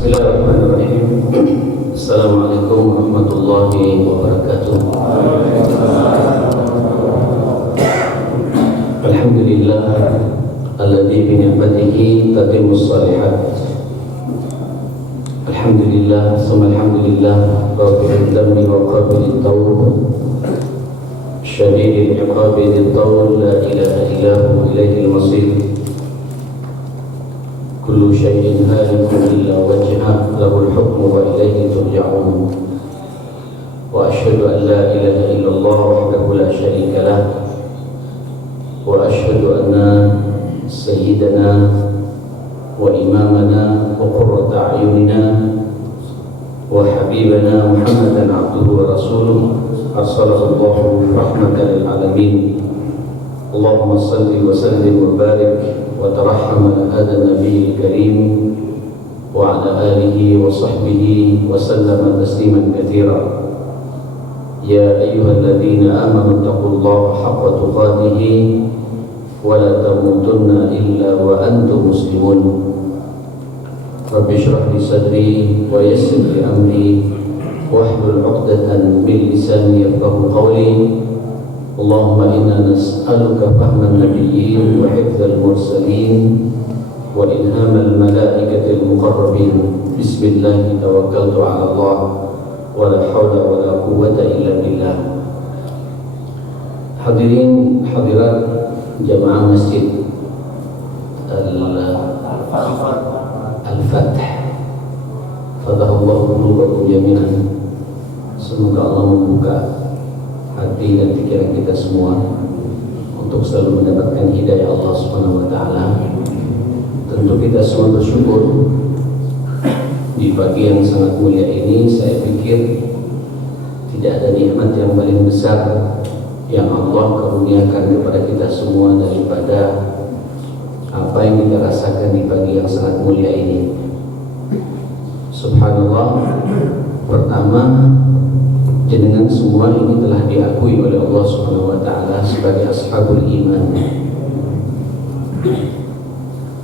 Bismillahirrahmanirrahim. Assalamualaikum warahmatullahi wabarakatuh. Alhamdulillah alladzi bi ni'matihi tatimmus shalihat. Alhamdulillah, summa alhamdulillah, ghafiril dhanbi wa qabilit tawb, syadidil iqabi dzil tawl, la ilaha illa hu ilaihil masir. Kullu syai'in halikun illa wajhah, lahul hukmu wa ilaihi turja'un. Wa asyhadu an la ilaha illallah wahdahu la syarika lah, wa asyhadu anna sayyidana wa imamana wa qurrata a'yunina wa habibana Muhammadan abduhu wa rasuluh, arsalahu Allahu rahmatan lil alamin. Allahumma salli wa sallim wa barik wa tarahham ala hadha an-nabiyil karim wa ala alihi wa sahbihi wa sallama tasliman katsira. Ya ayyuhalladzina amanu taqullaha haqqa tuqatih wa la tamutunna illa wa antum muslimun. Rabbi shrah li sadri wa yassir li amri wahlul 'uqdatan min lisani yafqahu qawli. Allahumma inna nas'aluka fahman nabiyyin wa hifdzal mursalin wa ilhamal malaikatil muqarrabin. Bismillah tawakkaltu 'ala Allah wa la haula wa la quwwata illa billah. Hadirin hadirat jamaah masjid Al-Fath, fadahullahu qulubakum jami'an. Semoga Allah membuka hati dan pikiran kita semua untuk selalu mendapatkan hidayah Allah Subhanahu wa taala. Tentu kita semua bersyukur di pagi yang sangat mulia ini. Saya pikir tidak ada nikmat yang paling besar yang Allah karuniakan kepada kita semua daripada apa yang kita rasakan di pagi yang sangat mulia ini. Subhanallah, pertama, jenengan semua ini telah diakui oleh Allah Subhanahu wa taala sebagai ashabul iman.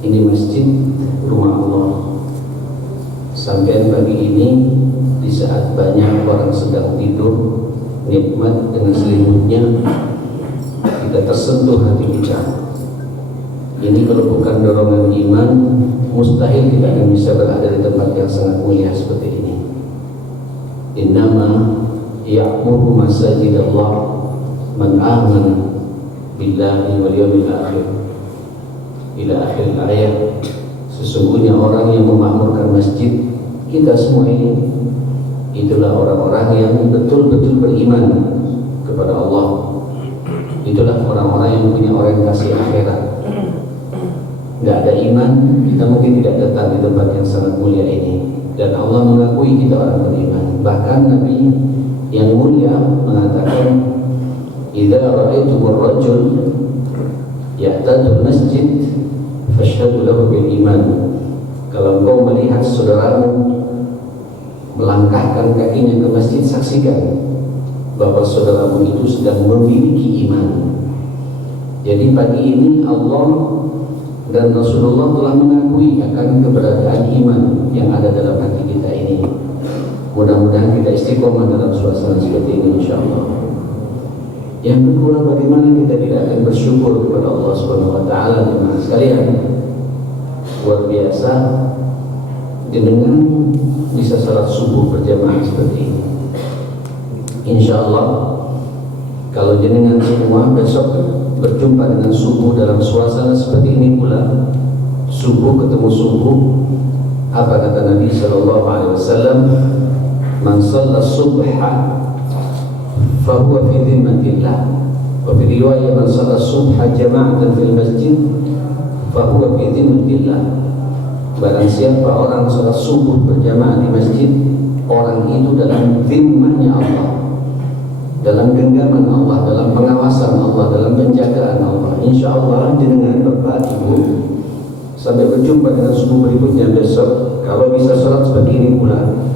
Ini masjid rumah Allah. Sampai pagi ini, di saat banyak orang sedang tidur nikmat dengan selimutnya, kita tersentuh hati kita. Ini kalau bukan dorongan iman, mustahil kita akan bisa berada di tempat yang sangat mulia seperti ini. Innama ya'muru masajid Allah man amana billahi wal yawmil akhir, ila akhir ayat. Sesungguhnya orang yang memakmurkan masjid kita semua ini, itulah orang-orang yang betul-betul beriman kepada Allah. Itulah orang-orang yang punya orientasi akhirat. Tidak ada iman, kita mungkin tidak datang di tempat yang sangat mulia ini. Dan Allah mengakui kita orang beriman. Bahkan Nabi yang mulia mengatakan, idza ra'aitumur rajul ya'tadul masjid fashhadu lahu bil iman. Kalau engkau melihat saudaramu melangkahkan kakinya ke masjid, saksikan bahwa saudaramu itu sedang memiliki iman. Jadi pagi ini Allah dan Rasulullah telah mengakui akan keberadaan iman yang ada dalam hati kita ini. Mudah-mudahan kita istiqomah dalam suasana seperti ini, insyaallah. Yang kedua, bagaimana kita tidak akan bersyukur kepada Allah Subhanahu wa taala jemaah sekalian. Luar biasa dengan bisa salat subuh berjamaah seperti ini. Insyaallah kalau jenengan semua besok berjumpa dengan subuh dalam suasana seperti ini pula, subuh ketemu subuh, apa kata Nabi sallallahu alaihi wasallam? Man shalla subha fa huwa fi dhimmatillah. Wa fi riwayah man shalla subha jama'atan fil masjid fa huwa fi dhimmatillah. Barang siapa orang salat subuh berjamaah di masjid, orang itu dalam zimmahnya Allah, dalam genggaman Allah, dalam pengawasan Allah, dalam penjagaan Allah. Insyaallah jenengan Bapak Ibu sampai berjumpa dengan subuh berikutnya besok. Kalau bisa sholat seperti ini pula,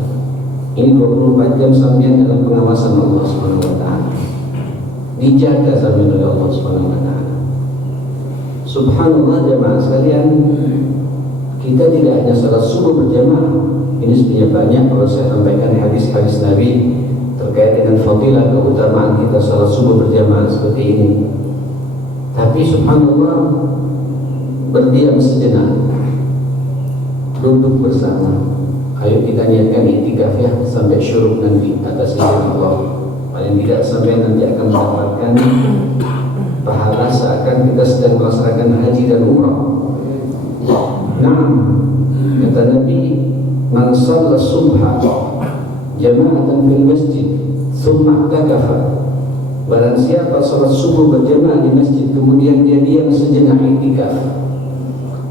ini 24 jam sampai dalam pengawasan Allah Subhanahu wa taala. Dijaga sampai oleh Allah Subhanahu wa taala. Subhanallah jemaah sekalian, kita tidak hanya salat subuh berjamaah, Ini sebenarnya banyak kalau saya sampaikan hadis-hadis Nabi terkait dengan fadilah keutamaan kita salat subuh berjamaah seperti ini. Tapi subhanallah, berdiam sejenak, duduk bersama. Ayo kita niatkan iktikaf ya sampai syuruk nanti atas izin Allah. Paling tidak sampai nanti akan mendapatkan pahala seakan kita sedang melaksanakan haji dan umrah. Nah, kata Nabi, man shalla subha jama'atan fil masjid thumma i'takafa. Barang siapa salat subuh berjamaah di masjid kemudian dia diam sejenak iktikaf.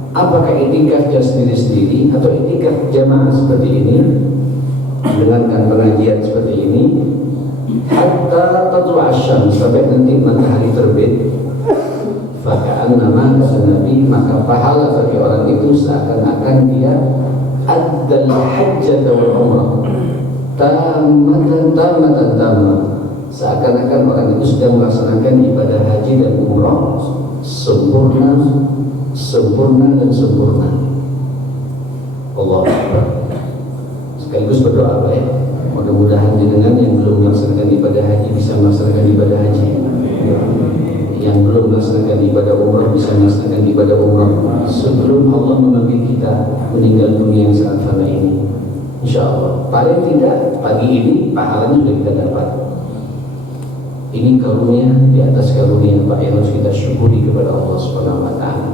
Apakah iktikafnya sendiri-sendiri atau iktikaf jamaah seperti ini dengankan pengajian seperti ini hatta tatlu'a asy-syams, sampai nanti matahari terbit, faka'annama kata Nabi, maka pahala bagi orang itu seakan-akan dia addal hajjah wal umrah tamatan, seakan-akan orang itu sedang melaksanakan ibadah haji dan umrah sempurna dan sempurna. Allahu Akbar. Sekaligus berdoa baik, mudah-mudahan jenengan yang belum melaksanakan ibadah haji bisa melaksanakan ibadah haji, yang belum melaksanakan ibadah umrah bisa melaksanakan ibadah umrah sebelum Allah memanggil kita meninggal dunia yang sangat fana ini. InsyaAllah paling tidak pagi ini pahalanya sudah kita dapat. Ini karunia di atas karunia Pak yang harus kita syukuri kepada Allah Subhanahu wa Ta'ala.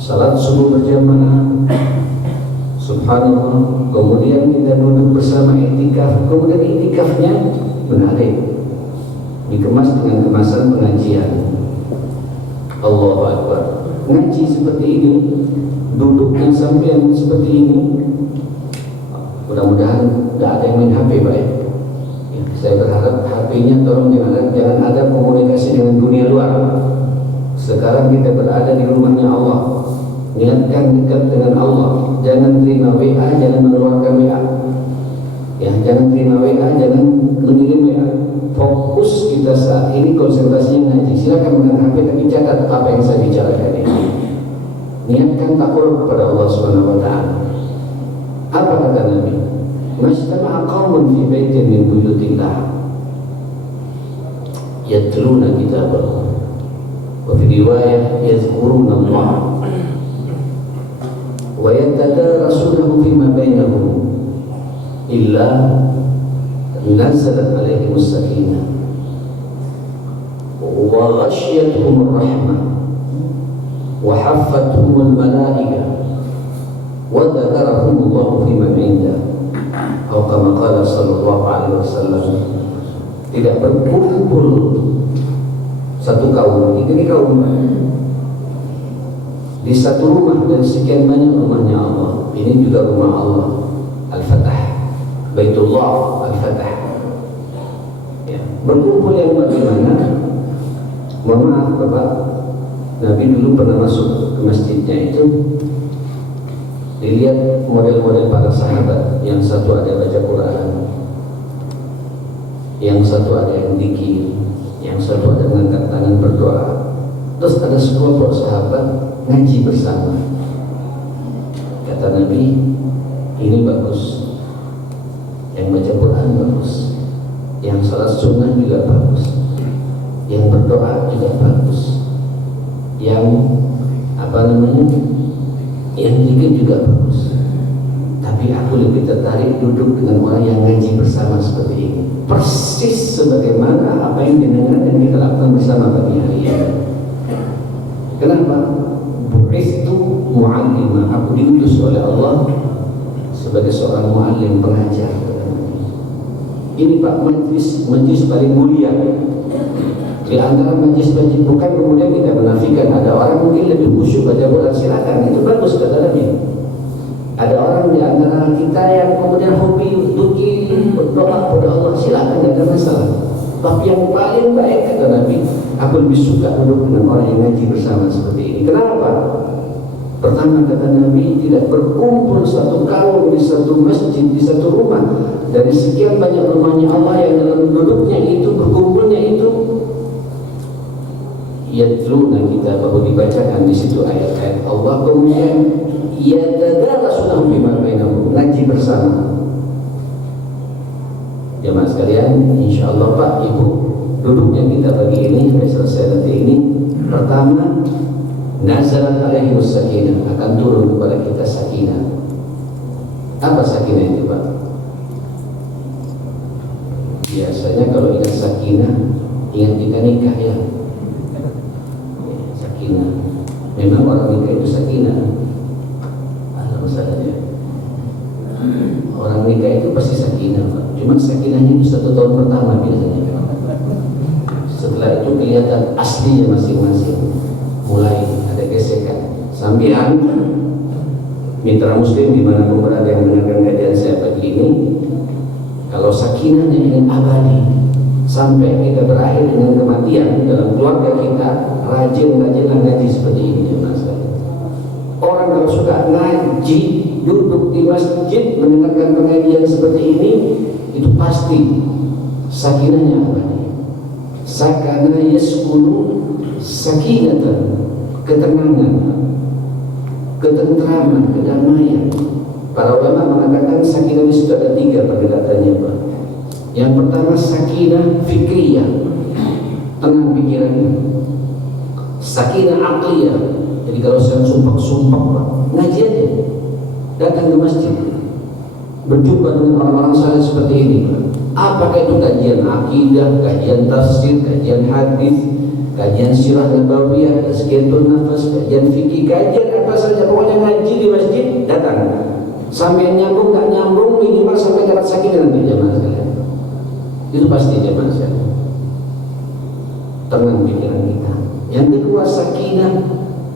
Salat subuh berjamaah, subhanallah, kemudian kita duduk bersama iktikaf, kemudian iktikafnya menarik, dikemas dengan kemasan pengajian. Allahu Akbar. Ngaji seperti ini, duduknya sampai seperti ini. Mudah-mudahan tidak ada yang main HP baik. Ya, saya berharap HP-nya tolong jangan ada komunikasi dengan dunia luar. Sekarang kita berada di rumahnya Allah. Niatkan dekat dengan Allah. Jangan terima WA, jangan mengeluarkan WA. Ya, jangan terima WA, jangan mengirim WA. Fokus kita saat ini konsentrasinya ngaji. Silakan dengan HP tapi catat apa yang saya bicarakan ini. Niatkan takarrub kepada Allah Subhanahu wa Ta'ala. Apa kata Nabi? Majtama'a qaumun fi baitin min buyutillah yatluna kitaballah wa fi riwayah yadhkuruna Allah wa yatadarasunahu fima bainahum illa nazalat alaihimus sakinah wa ghashiyatuhumur rahmah wa haffathumul malaikah wa dzakarahumullahu fiman 'indah. Atau kama qala sallallahu alaihi wasallam, tidak berkumpul satu kaum, ini kaum di satu rumah dan sekian banyak rumahnya Allah. Ini juga rumah Allah, Al-Fatah, Baitullah Al-Fatah. Ya. Berkumpul yang bagaimana? Mohon maaf Bapak, Nabi dulu pernah masuk ke masjidnya itu, dilihat model-model para sahabat, yang satu ada baca Quran, yang satu ada yang zikir, yang satu ada mengangkat tangan berdoa. Terus ada sekelompok sahabat ngaji bersama. Kata Nabi, ini bagus, yang baca Quran bagus, yang salat sunnah juga bagus, yang berdoa juga bagus, yang yang zikir juga bagus. Tapi aku lebih tertarik duduk dengan orang yang ngaji bersama seperti ini, persis sebagaimana apa yang didengar dan kita lakukan bersama pagi hari ini. Kenapa? Bu'ithu mu'allimah, aku diutus oleh Allah sebagai seorang mu'allim, pengajar. Ini Pak, majlis paling mulia di antara majlis-majlis. Bukan kemudian kita menafikan ada orang mungkin lebih khusyuk baca Quran, silakan, itu bagus kata Nabi. Ada orang di antara kita yang kemudian hobi zikir, berdoa kepada Allah, silakan, tidak ada masalah. Tapi yang paling baik kata Nabi, aku lebih suka duduk dengan orang yang ngaji bersama seperti ini. Kenapa? Pertama kata Nabi, tidak berkumpul satu kaum di satu masjid, di satu rumah, dari sekian banyak rumahnya Allah yang dalam duduknya itu, berkumpulnya itu, yatluna kita, bahwa dibacakan di situ ayat-ayat Allah, kemudian yatadarasunahu bima bainahum, bersama. Jemaah sekalian, insya Allah Pak Ibu, duduknya kita pagi ini sampai selesai nanti ini. Pertama, nazalat alaihi sakinah, akan turun kepada kita sakinah. Apa sakinah itu Pak? Biasanya kalau ingat sakinah, ingat kita nikah ya. Sakinah, memang orang nikah itu sakinah. Ada masalahnya. Orang nikah itu pasti sakinah Pak. Cuma sakinahnya itu 1 tahun pertama biasanya. Setelah itu kelihatan aslinya masing-masing. Mulai ada gesekan. Sambian mitra muslim dimanapun berada yang mendengarkan kajian saya pagi ini, kalau sakinahnya ingin abadi sampai kita berakhir dengan kematian dalam keluarga kita, rajin-rajinlah ngaji seperti ini ya Mas. Orang kalau suka ngaji, duduk di masjid mendengarkan pengajian seperti ini, itu pasti sakinahnya abadi. Sakana yaskunu sakinatan, ketenangan, ketentraman, kedamaian. Para ulama mengatakan sakinah itu ada 3 pendekatannya Pak. Yang pertama sakinah fikriyah, tenang pikirannya. Sakinah aqliyah, jadi kalau saya sumpah Pak, ngaji aja, datang ke masjid, berjumpa dengan orang-orang saleh seperti ini Pak. Apakah itu kajian akidah, kajian tafsir, kajian hadis, kajian sirah nabawiyah, tazkiyatun nafas, kajian fikih, kajian apa saja, pokoknya ngaji di masjid, datang. Sampai nyambung tak nyambung, minimal sampai dapat sakinah nanti jemaah sekalian. Itu pasti jemaah sekalian. Tenang pikiran kita. Yang kedua sakinah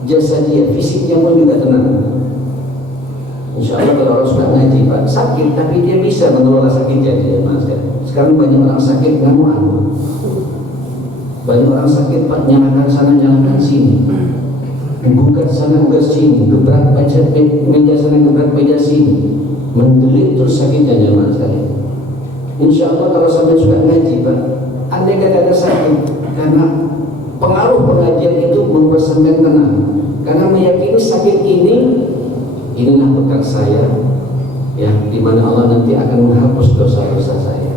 jasadiyah, fisiknya pun juga tenang. Insya Allah kalau orang sudah ngaji Pak, sakit tapi dia bisa mengelola sakitnya jemaah sekalian. Sekarang banyak orang sakit ngamuan. Banyak orang sakit Pak, nyalakan sana nyalakan sini, gugat sana gugat sini, gebrak meja sana gebrak meja sini, mendelit terus sakitnya jemaah sekalian. Insya Allah kalau sampai suka ngaji Pak, andai kata ada sakit, karena pengaruh pengajian itu membuat sampai tenang, karena meyakini sakit inilah bekal saya, ya, di mana Allah nanti akan menghapus dosa-dosa saya.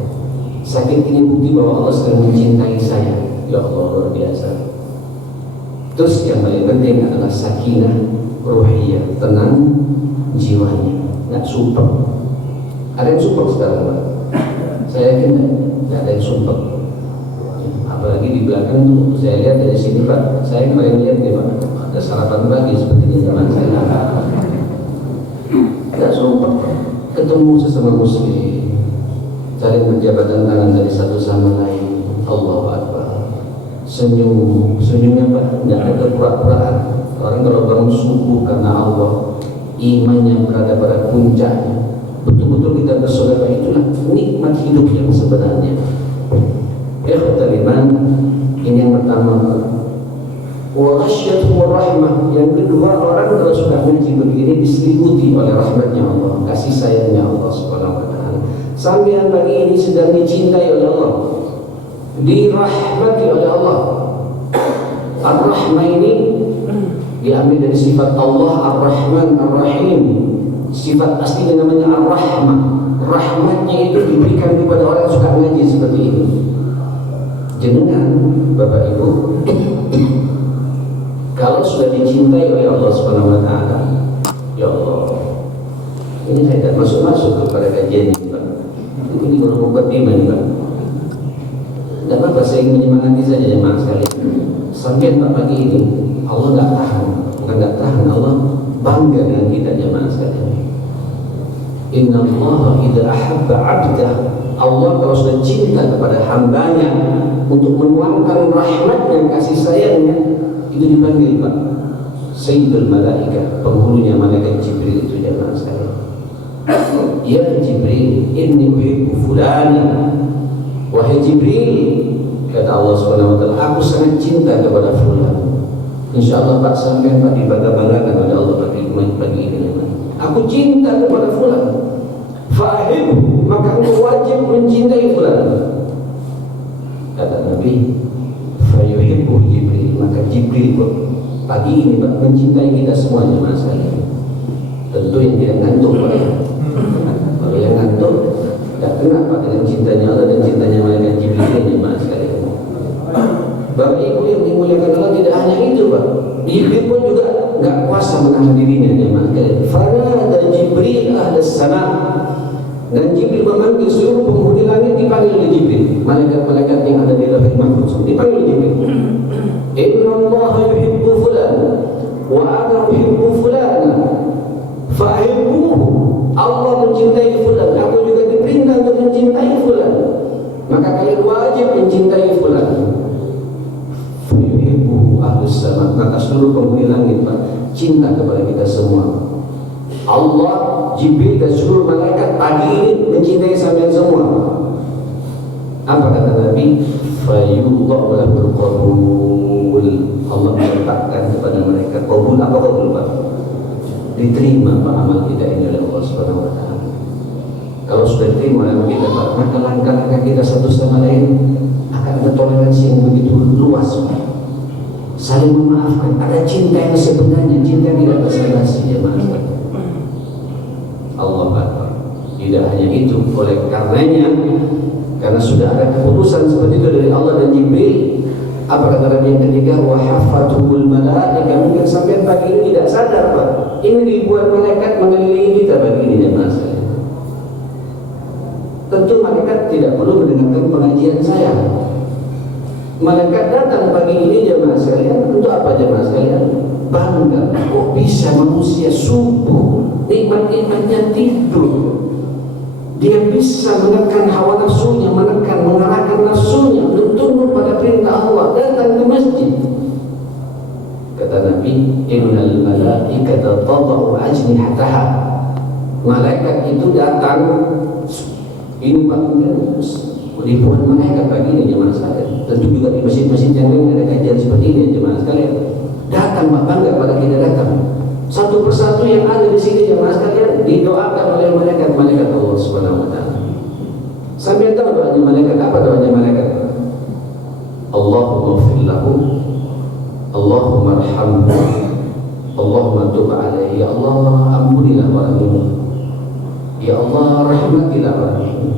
Sakit ini bukti bahwa Allah sedang mencintai saya. Ya Allah, luar biasa. Terus yang paling penting adalah sakinah ruhiyah, tenang jiwanya, nggak sumpah. Ada yang sumpah sekarang Pak? Saya yakin nggak ada yang sumpah. Apalagi di belakang tuh, saya lihat dari sini Pak, saya kemarin lihat nih Pak, ada sarapan pagi seperti di zaman saya. Nggak sumpah, ketemu sesama muslim, saling berjabatan tangan dari satu sama lain. Allahu Akbar. Senyumnya Pak, tidak ada pura-puraan. Orang kalau bangun subuh karena Allah, imannya berada pada puncaknya, betul-betul kita bersaudara, itulah nikmat hidup yang sebenarnya. Ikhwatal iman, ini yang pertama. Wa ghasyiyatuhu rahmah. Yang kedua, orang kalau sudah ngaji begini diselimuti oleh rahmatnya Allah, kasih sayangnya Allah Subhanahu wa taala. Sampai pagi ini sedang dicintai oleh Allah, dirahmati oleh Allah. Ar-Rahmah ini diambil dari sifat Allah Ar-Rahman Ar-Rahim. Sifat aslinya namanya Ar-Rahmah. Rahmatnya itu diberikan kepada orang yang suka ngaji seperti ini. Jenengan Bapak Ibu, kalau sudah dicintai oleh Allah Subhanahu wa taala, ya Allah, ini saya tidak masuk kepada kajian ini Pak. Ini baru mukadimah ini Pak. Tidak apa-apa, saya ingin menyemangati saja jemaah sekalian. Sampai Pak pagi ini Allah nggak tahan, bukan nggak tahan, Allah bangga dengan kita jemaah sekalian. Inna Allah idza ahabba 'abdah, Allah kalau sudah cinta kepada hambanya untuk menuangkan rahmatnya, kasih sayangnya, itu dipanggil Pak Sayyidul Malaika, penghulunya malaikat Jibril itu jemaah sekalian. Ya Jibril, inni uhibbu fulana. Wahai Jibril, kata Allah Subhanahu wa taala, aku sangat cinta kepada fulan. Insyaallah Pak sampai Pak dibangga-banggakan oleh Allah pagi ini. Aku cinta kepada fulan. Fahim, maka engkau wajib mencintai fulan. Kata Nabi, fayuhibbu Jibril, maka Jibril pun pagi ini Pak mencintai kita semuanya masalah. Tentu yang tidak ngantuk Pak. itu tidak kena Pak dengan cintanya Allah dan cintanya malaikat Jibril ini Mas sekalian. Bapak Ibu yang dimuliakan Allah, tidak hanya itu Pak, Jibril pun juga nggak kuasa menahan dirinya Mas sekalian. Fanada Jibril ahlas sama, dan Jibril memanggil seluruh penghuni langit, dipanggil oleh Jibril. Malaikat-malaikat yang ada di Lauhul Mahfuz dipanggil Jibril. Inna Allah yuhibbu fulan wa ana uhibbu fulana fa'ahibbuhu. Allah mencintai fulan, aku juga diperintah untuk mencintai fulan, maka kalian wajib mencintai fulan. Fayuhibbu ahlus sama, maka seluruh penghuni langit Pak cinta kepada kita semua. Allah, Jibril dan seluruh malaikat pagi ini mencintai sampean semua. Apa kata Nabi? Fayudha'u lahul qabul. Allah meletakkan kepada mereka qabul. Apa qabul Pak? Diterima Pak amal kita ini oleh Allah Subhanahu wa taala. Kalau sudah diterima oleh kita Pak, maka langkah-langkah kita satu sama lain akan ada toleransi yang begitu luas Pak. Saling memaafkan, ada cinta yang sebenarnya, cinta yang tidak basa-basi ya Mas. Allah Akbar. Tidak hanya itu, oleh karenanya, karena sudah ada keputusan seperti itu dari Allah dan Jibril, apa kata Nabi yang ketiga? Wa hafathul malaika. Mungkin sampai pagi ini tidak sadar Pak, ini ribuan malaikat mengelilingi kita pagi ini ya Mas. Tentu malaikat tidak perlu mendengarkan pengajian saya. Malaikat datang pagi ini jemaah sekalian untuk apa jemaah sekalian? Bangga, kok bisa manusia subuh nikmat-nikmatnya tidur, dia bisa menekan hawa nafsunya, mengalahkan nafsunya, tunduk pada perintah Allah, datang ke masjid. Kata Nabi, innal malaikata tadau ajnihataha. Malaikat itu datang, ini Pak, ribuan malaikat pagi ini jemaah sekalian. Tentu juga di masjid-masjid yang lain ada kajian seperti ini jemaah sekalian. Datang Pak, bangga pada kita datang. Satu persatu yang ada di sini jemaah sekalian didoakan oleh malaikat-malaikat Allah Subhanahu wa taala. Sampai tahu doanya malaikat apa? Doanya malaikat, Allahumma ighfir lahu, Allahumma arhamhu, Allahumma tub alaihi. Ya Allah, ampunilah orang ini. Ya Allah, rahmatilah orang ini.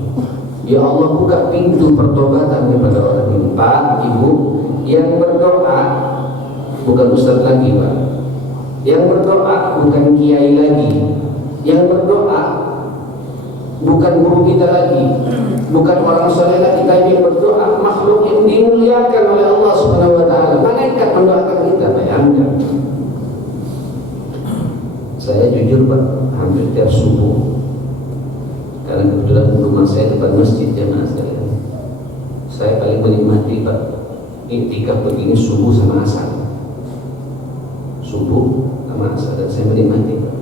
Ya Allah, buka pintu pertobatan kepada orang ini. Pak, Ibu, yang berdoa bukan ustaz lagi Pak, yang berdoa bukan kiai lagi, yang berdoa bukan guru kita lagi, bukan orang soleh lagi, tapi yang berdoa makhluk yang dimuliakan oleh Allah Subhanahu wa taala. Malaikat mendoakan kita, bayangkan. Saya jujur Pak, hampir tiap subuh, karena kebetulan rumah saya depan masjid jemaah sekalian, saya paling menikmati Pak iktikaf begini subuh sama asar. Subuh sama asar, dan saya menikmati Pak.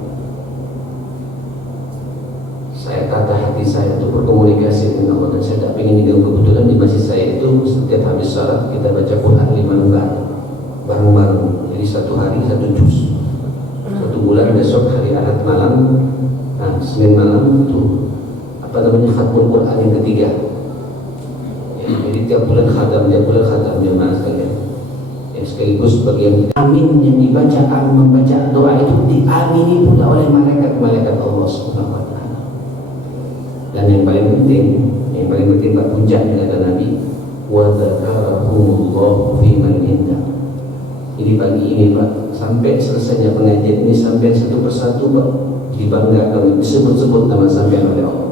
Saya tata hati saya untuk berkomunikasi dengan Allah, dan saya tak ingin diganggu. Kebetulan di masjid saya itu setiap habis salat kita baca Quran 5 lembar bareng-bareng. Jadi satu hari satu juz. Satu bulan besok hari Ahad malam, nah Senin malam itu apa namanya khatmul Quran yang ketiga. Ya, jadi tiap bulan khatam jemaah sekalian. Sekaligus bagian amin yang dibaca, membaca doa itu diamini pula oleh malaikat-malaikat Allah Subhanahu wa taala. Dan yang paling penting Pak, puncaknya kata Nabi, wa dzakarahumullahu fi man indah. Ini pagi ini Pak, sampai selesainya pengajian ini, sampai satu persatu Pak dibanggakan, disebut-sebut nama sampean oleh Allah.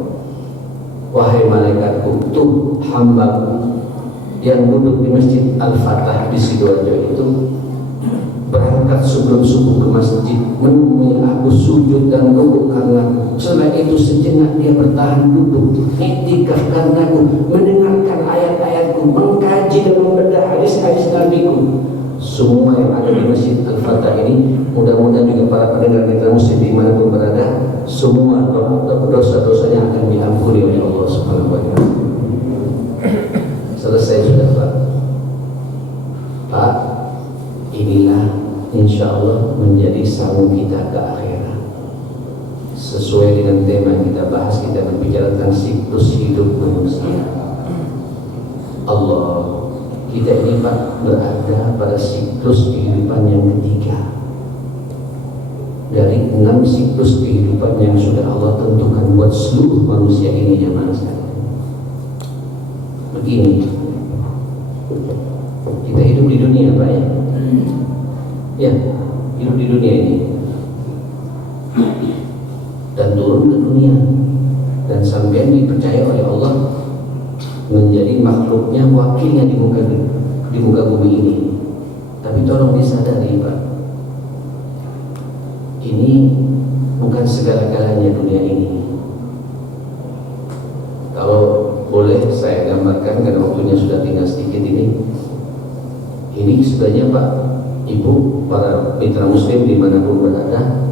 Wahai malaikatku, tuh hambaku yang duduk di masjid Al-Fatah di Sidoarjo itu, berangkat sebelum subuh ke masjid, menemui aku sujud dan rukuk karena setelah itu sejenak dia bertahan duduk iktikaf karena aku, mendengarkan ayat-ayatku, mengkaji dan membedah hadis-hadis Nabiku. Semua yang ada di masjid Al-Fatah ini, mudah-mudahan juga para pendengar kita muslim dimanapun berada, semua dosa-dosanya akan diampuni oleh Allah Subhanahu wa taala. Selesai sudah Pak. Pak, inilah insya Allah menjadi sambung kita ke akhirat. Sesuai dengan tema yang kita bahas, kita berbicara tentang siklus hidup manusia. Allah, kita ini Pak berada pada siklus kehidupan yang ketiga. dari 6 siklus kehidupan yang sudah Allah tentukan buat seluruh manusia ini jemaah sekalian. Begini, kita hidup di dunia Pak ya, ya hidup di dunia ini dan turun ke dunia, dan sampai dipercaya oleh Allah menjadi makhluknya, wakilnya di muka bumi ini. Tapi tolong disadari Pak, ini bukan segala-galanya dunia ini. Kalau boleh saya gambarkan, karena waktunya sudah tinggal sedikit ini sebenarnya Pak, Ibu, para mitra muslim dimanapun berada,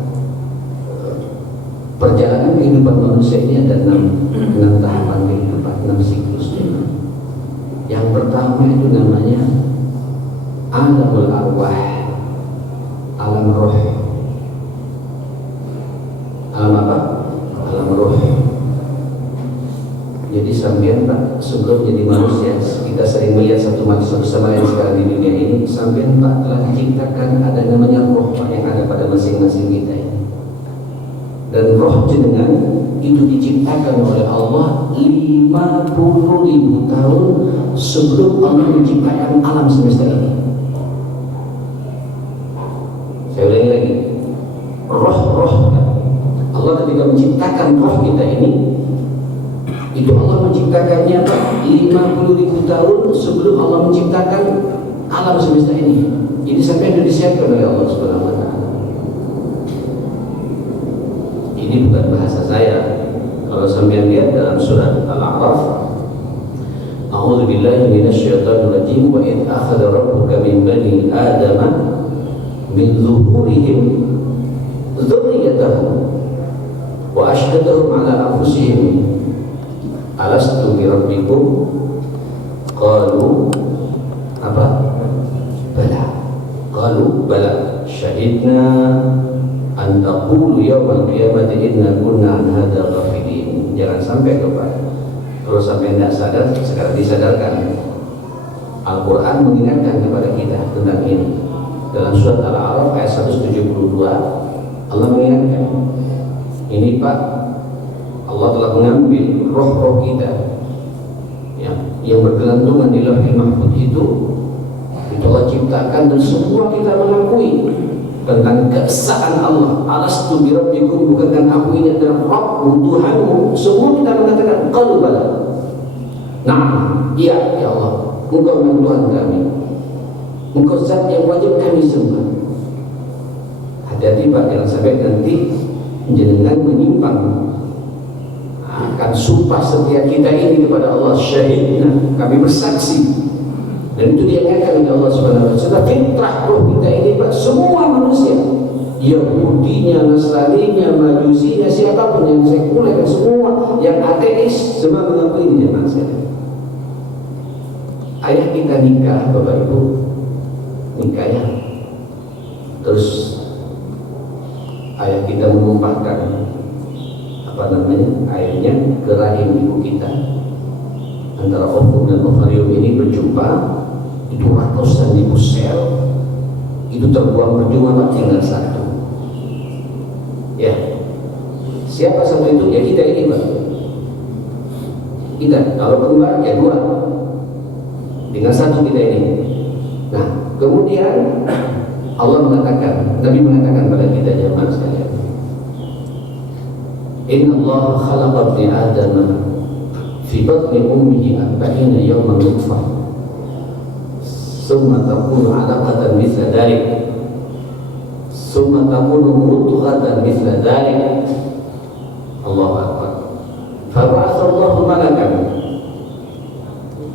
perjalanan kehidupan manusia ini ada 6 tahapan kehidupan, 6 siklus. Yang pertama itu namanya alamul arwah, alam roh. Alam apa? Alam roh. Jadi sampean Pak, sebelum jadi manusia, kita sering melihat satu sama lain sekarang di dunia ini. Sampean Pak telah diciptakan ada namanya roh Pak, yang ada pada masing-masing kita ini. Dan roh jenengan itu diciptakan oleh Allah 50.000 tahun sebelum Allah menciptakan alam semesta ini. Saya ulangi lagi, roh Allah ketika menciptakan roh kita ini, itu Allah menciptakannya 50.000 tahun sebelum Allah menciptakan alam semesta ini. Jadi sampai sudah disiapkan oleh Allah Subhanahu wa taala. Ini bukan bahasa saya. Kalau sampai lihat dalam surat Al-A'raf, A'udzu billahi minasyaitonir rajim, wa id akhadha rabbuka min bani adama min zuhurihim dzurriyyatahum wa ashhadahum ala anfusihim alastu bi rabbikum qalu apa? Bala syahidna an taqulu yawmal qiyamati inna kunna an hadza ghafilin. Jangan sampai kepada, kalau sampai tidak sadar, sekarang disadarkan. Al-Quran mengingatkan kepada kita tentang ini. Dalam surat Al-A'raf ayat 172, Allah mengingatkan, ini Pak, Allah telah mengambil roh-roh kita yang bergelantungan di Lauhul Mahfuz itu Allah ciptakan, dan semua kita mengakui tentang keesaan Allah. Alastu bi rabbikum, bukankah aku ini adalah Rabb, Tuhanmu? Semua kita mengatakan qalu bala. Nah, iya ya Allah, Engkau adalah Tuhan kami, Engkau zat yang wajib kami sembah. Hati-hati Pak, jangan sampai nanti jenengan menyimpang akan sumpah setia kita ini kepada Allah. Syahidna, kami bersaksi. Dan itu diingatkan oleh Allah Subhanahu wa taala. Fitrah roh kita ini Pak, semua manusia, Yahudinya, Nasraninya, Majusinya, siapapun yang sekuler, semua yang ateis, semua mengakui ini jemaah sekalian. Ayah kita nikah, Bapak Ibu, nikah ya. Terus ayah kita menumpahkan airnya ke rahim ibu kita. Antara ovum dan ovarium ini berjumpa, itu ratusan ribu sel, itu terbuang berjumlah Pak, tinggal satu. Ya, siapa satu itu? Ya kita ini Pak. Kita, kalau kembar ya 2, tinggal satu kita ini. Nah, kemudian Allah mengatakan, Nabi mengatakan pada kita jemaah sekalian, Inna Allah khalaqa ibni Adam fi batni ummihi 40 yawman nutfah summa takunu 'alaqatan mithla dhalik summa takunu mudghatan mithla dhalik. Allahu akbar. Fa ba'atha Allahu malakan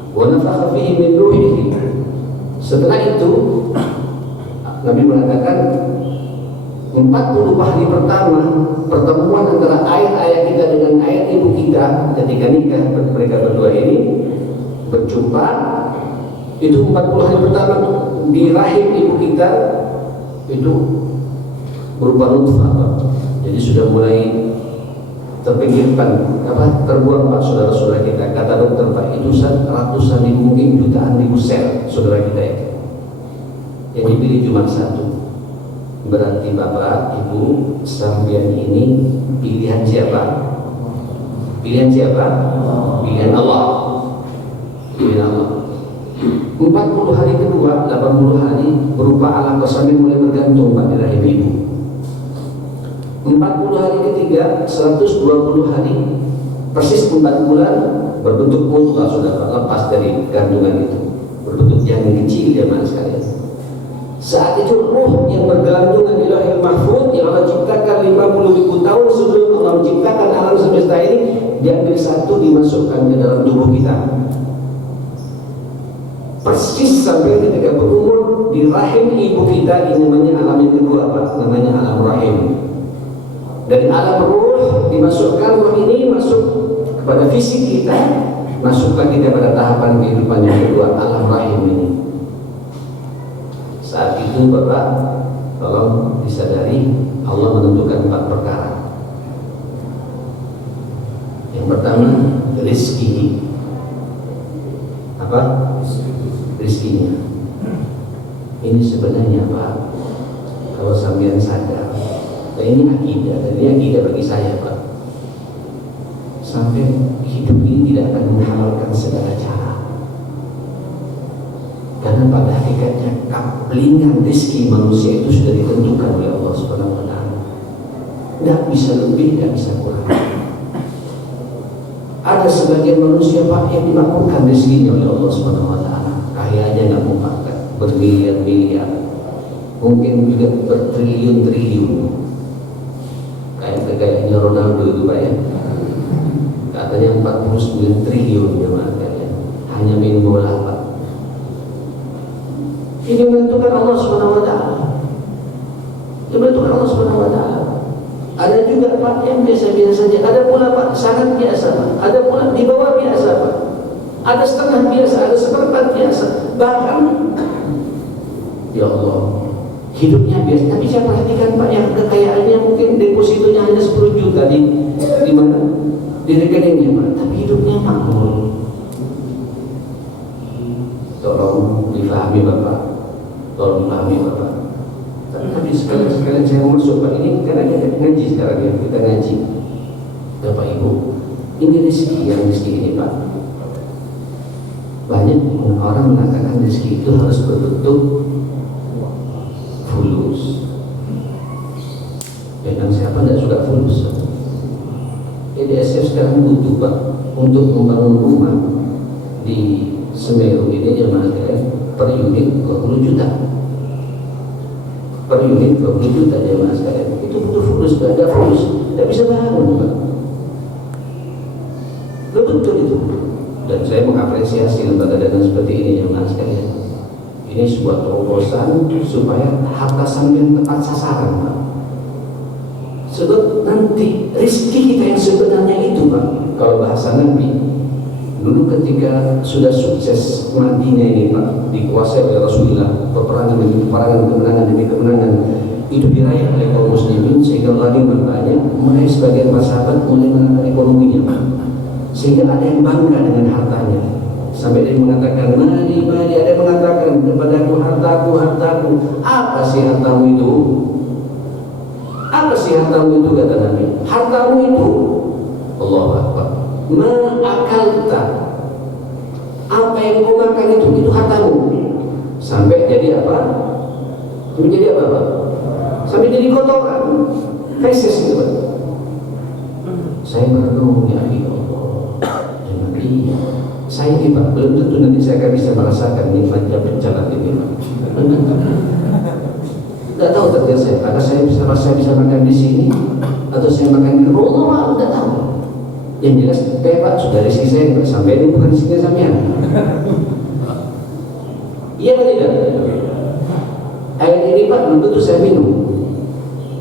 wa nafakha fihi min ruhihi. Setelah itu Nabi mengatakan 40 hari pertama pertemuan antara ayah kita dengan ayah ibu kita ketika nikah, mereka berdua ini berjumpa, itu 40 hari pertama di rahim ibu kita itu berupa nutfah. Jadi sudah mulai terpinggirkan terbuang Pak, saudara-saudara kita. Kata dokter Pak, itu ratusan ribu, mungkin jutaan ribu sel saudara kita itu. Yang dipilih cuma satu, Berarti Bapak, Ibu, sampean ini pilihan siapa? Pilihan siapa? Pilihan Allah. Pilihan Allah. 40 hari kedua, 80 hari berupa alam sambil mulai bergantung pada rahim ibu. 40 hari ketiga, 120 hari, persis 4 bulan berbentuk mudghah, sudah lepas dari gantungan itu, berbentuk janin kecil jemaah sekalian. Saat itu ruh yang bergelantungan di Lauhul Mahfuz yang Allah ciptakan 50.000 tahun sebelum Allah menciptakan alam semesta ini, diambil satu dimasukkan ke dalam tubuh kita. Persis sampai ketika berumur di rahim ibu kita, ini namanya alam yang kedua, Pak, namanya alam rahim. Dari alam ruh dimasukkan ruh ini masuk kepada fisik kita, masuk lagi kepada tahapan kehidupan yang kedua, alam rahim ini. Saat itu Bapak, tolong disadari Allah menentukan 4 perkara. Yang pertama, rezeki. Apa? Rezekinya. Ini sebenarnya Pak, kalau sampean sadar, ini akidah, dan ini akidah bagi saya Pak. Sampai hidup ini tidak akan menghalalkan segala cara. Karena pada hakikatnya kaplingan rezeki manusia itu sudah ditentukan oleh Allah Subhanahu wa taala. Tidak bisa lebih, tidak bisa kurang. Ada sebagian manusia Pak yang dimakmurkan rezekinya oleh Allah Subhanahu wa taala. Kaya aja nggak mau makan, bermiliar-miliar, mungkin juga bertriliun-triliun. Kayaknya Ronaldo itu Pak ya. Katanya 49 triliun jemaah sekalian. Hanya main bola Pak. Ini menentukan Allah Subhanahu wa taala. Ini menentukan Allah Subhanahu wa taala. Ada juga Pak yang biasa-biasa saja, ada pula Pak sangat biasa Pak, ada pula di bawah biasa Pak, ada setengah biasa, ada seperempat biasa, bahkan ya Allah hidupnya biasa. Tapi saya perhatikan Pak yang kekayaannya mungkin depositonya hanya 10 juta di mana? Di rekeningnya Pak, tapi hidupnya makmur. Tolong difahami Bapak. Tolong pahami Bapak. Tapi sekalian saya mau masuk Pak ini karena kita ngaji sekarang ya, kita ngaji. Bapak Ibu, ini rezeki ini Pak. Banyak orang mengatakan rezeki itu harus berbentuk fulus. Ya kan siapa tidak suka fulus? EDSF sekarang butuh Pak untuk membangun rumah di Semeru ini jemaah sekalian per unit 20 juta. Per unit 20 juta jemaah sekalian. Itu butuh fulus, ada fulus, tidak bisa bangun Pak. Betul itu. Dan saya mengapresiasi lembaga dana seperti ini jemaah sekalian. Ini sebuah terobosan supaya harta sampean tepat sasaran Pak. Sebab nanti rezeki kita yang sebenarnya itu Pak, kalau bahasa Nabi dulu ketika sudah sukses Madinah ini Pak, dikuasai oleh Rasulullah, peperangan demi peperangan, kemenangan demi kemenangan, itu diraih oleh kaum muslimin sehingga ghanimah banyak, mulai sebagian masyarakat mulai menangkan ekonominya Pak, sehingga ada yang bangga dengan hartanya, sampai dia mengatakan mali, ada yang mengatakan kepadaku hartaku, apa sih hartamu itu? Apa sih hartamu itu, kata Nabi? Hartamu itu Allahu Akbar, ma'akalta, apa yang kau makan itu hartamu. Sampai jadi apa? Menjadi apa Pak? Sampai jadi kotoran, feses itu Pak. Saya merenung ya Allah, iya. Saya ini Pak, belum tentu nanti saya akan bisa merasakan nikmatnya berjalan ini Pak. Tidak tahu takdir saya, karena saya bisa makan di sini atau saya makan di rumah, tidak tahu. Yang jelas Pak sudah rezeki saya nggak sampai ini bukan rezeki sampean. Iya atau tidak? Air ini Pak belum tentu saya minum,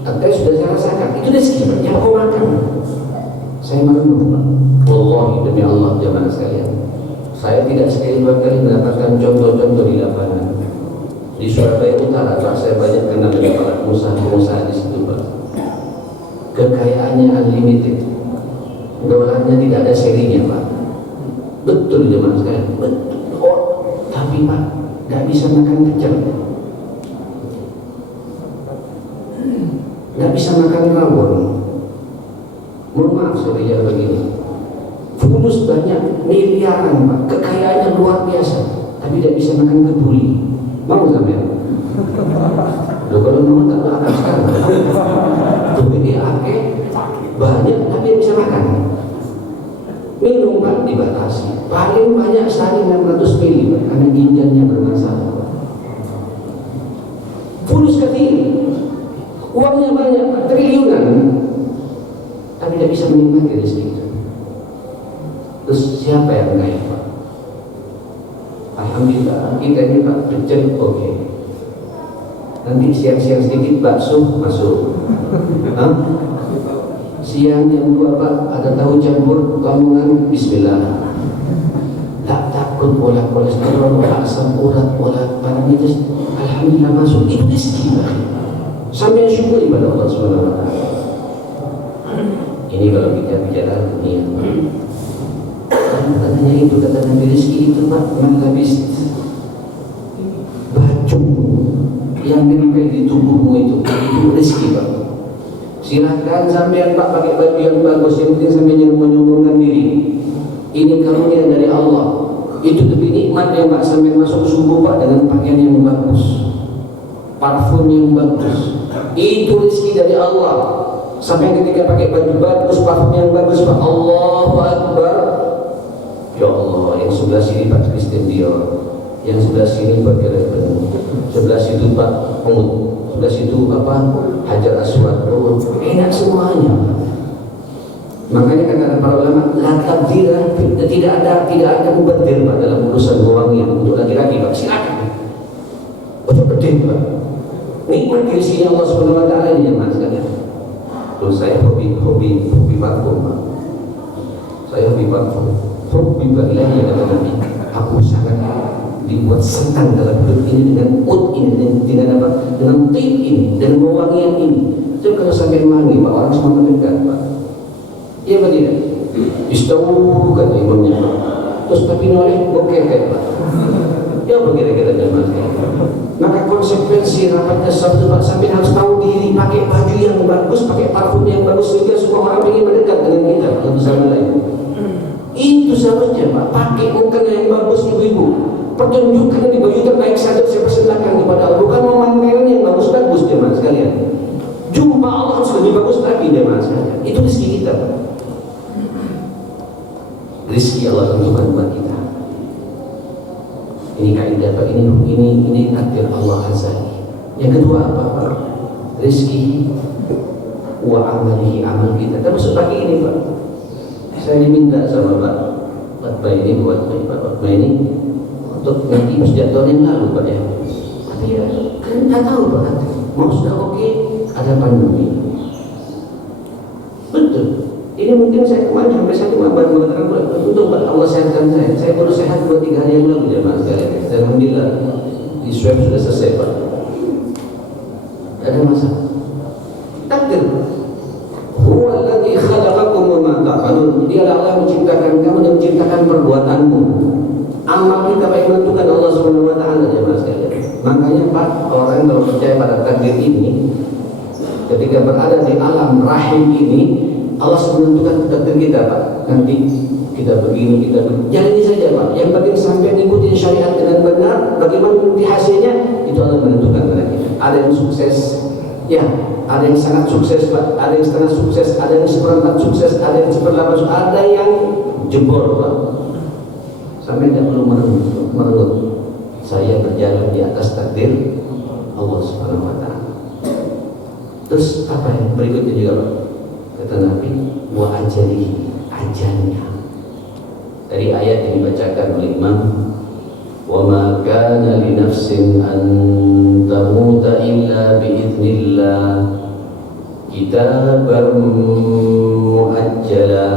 tapi sudah saya rasakan itu rezeki yang kau makan. Saya merenung Pak. Wallahi demi Allah jemaah sekalian, saya tidak sekali dua kali mendapatkan contoh-contoh di lapangan. Di Surabaya Utara Pak, saya banyak kenal dengan para pengusaha di situ Pak. Kekayaannya unlimited, dolarnya tidak ada serinya Pak. Betul jemaah sekalian, betul. Oh, tapi Pak tidak bisa makan kecil. nggak bisa makan rawon. Mohon maaf saudara begini, fulus banyak miliaran Pak, kekayaannya luar biasa, tapi tidak bisa makan kebuli. Mau sampai? Loh kalau mau tak makan sekarang. Tuh ini akeh banyak tapi tidak bisa makan. Minum Pak dibatasi, paling banyak sehari 600 ml Pak, karena ginjalnya bermasalah. Fulus kecil, uangnya banyak Pak, triliunan, tapi tidak bisa menikmati rezeki itu. Terus siapa yang kaya Pak? Alhamdulillah kita ini Pak pecel oke. Nanti siang-siang sedikit bakso masuk. Siang jam 2 Pak ada tahu campur lamongan, bismillah. Tak takut pola kolesterol, asam urat, pola paramitas. Alhamdulillah masuk, itu rezeki Pak. Sampai syukur kepada Allah SWT. Ini kalau kita bicara dunia. Katanya itu kata Nabi, rezeki itu Pak menghapis baju yang menempel di tubuhmu itu rezeki Pak. Silahkan sampean Pak pakai baju yang bagus, yang penting sampean yang menyombongkan diri. Ini karunia dari Allah. Itu lebih nikmat yang Pak sampean masuk subuh Pak dengan pakaian yang bagus, parfum yang bagus. Itu rezeki dari Allah. Sampai ketika pakai baju bagus, parfum yang bagus Pak, Allahu Akbar. Ya Allah, yang sebelah sini Pak Christian Dior, yang sebelah sini Pak Kelepen, sebelah situ Pak Umut, sebelah situ apa Hajar Aswad. Oh, enak semuanya. Makanya kata para ulama, la tabdira, tidak ada mubadir Pak dalam urusan wangian untuk laki-laki Pak. Silakan. Ojo bedil Pak. Nikmat rezeki Allah Subhanahu wa taala ini yang mas sekalian. Terus saya hobi parfum Pak. Saya hobi parfum. Hobi bagilah kata Nabi. Aku sangat dibuat senang dalam hidup ini dengan ut ini, dengan apa? Dengan tip ini, dengan wewangian ini. Itu kalau sampai wangi Pak, orang semua mendekat Pak. Iya Pak tidak? Istawu kata imamnya Pak. Terus tapi noleh bokeh Pak. Ya apa kira-kira jamaah sekalian? Maka konsekuensi rapatnya Sabtu Pak, sampai harus tahu diri, pakai baju yang bagus, pakai parfum yang bagus, sehingga semua orang ingin mendekat dengan kita satu sama lain. Itu seharusnya Pak, pakai mukena yang bagus ibu-ibu. Pertunjukan di baju terbaik saja saya persembahkan kepada Allah, bukan memamerkan yang bagus-bagus jemaah sekalian. Jumpa Allah harus lebih bagus lagi jemaah sekalian. Itu rezeki kita Pak. Rezeki Allah tentukan buat kita. Ini kaidah Pak, ini takdir Allah Azza. Yang kedua apa Pak? Rezeki wa amalihi, amal kita. Termasuk pagi ini Pak, saya diminta sama Pak khotbah ini buat Pak khotbah ini untuk nanti sejak tahun yang lalu Pak ya. Tapi ya kan nggak tahu Pak, mau sudah oke ada pandemi. Betul. Ini mungkin saya kemarin sampai saya cuma mengatakan untuk Allah sehatkan saya. Saya baru sehat 2-3 hari yang lalu jemaah sekalian. Alhamdulillah di swab sudah selesai Pak. Tidak ada masalah. Takdir. Huwa alladzi khalaqakum wa ma ta'malun. Dialah Allah yang menciptakan kamu dan menciptakan perbuatanmu. Amal kita baik menentukan Allah Subhanahu wa taala jemaah sekalian. Makanya Pak, orang kalau percaya pada takdir ini, ketika berada di alam rahim ini, Allah sudah menentukan takdir kita Pak. Nanti kita begini, kita begini. Jalani saja Pak. Yang penting sampai mengikuti syariat dengan benar. Bagaimana nanti hasilnya itu Allah menentukan pada kita. Ada yang sukses, ya. Ada yang sangat sukses Pak. Ada yang setengah sukses. Ada yang seperempat sukses. Ada yang seperlapan sukses. Ada yang jebol Pak. Sampai tidak perlu merenung. Saya berjalan di atas takdir Allah Subhanahu wa taala. Terus apa yang berikutnya juga Pak? Kata Nabi, wa ajalihi, ajalnya. Dari ayat yang dibacakan oleh Imam, wa ma kana li nafsin an tamuta illa biiznillah kitaban muajjala,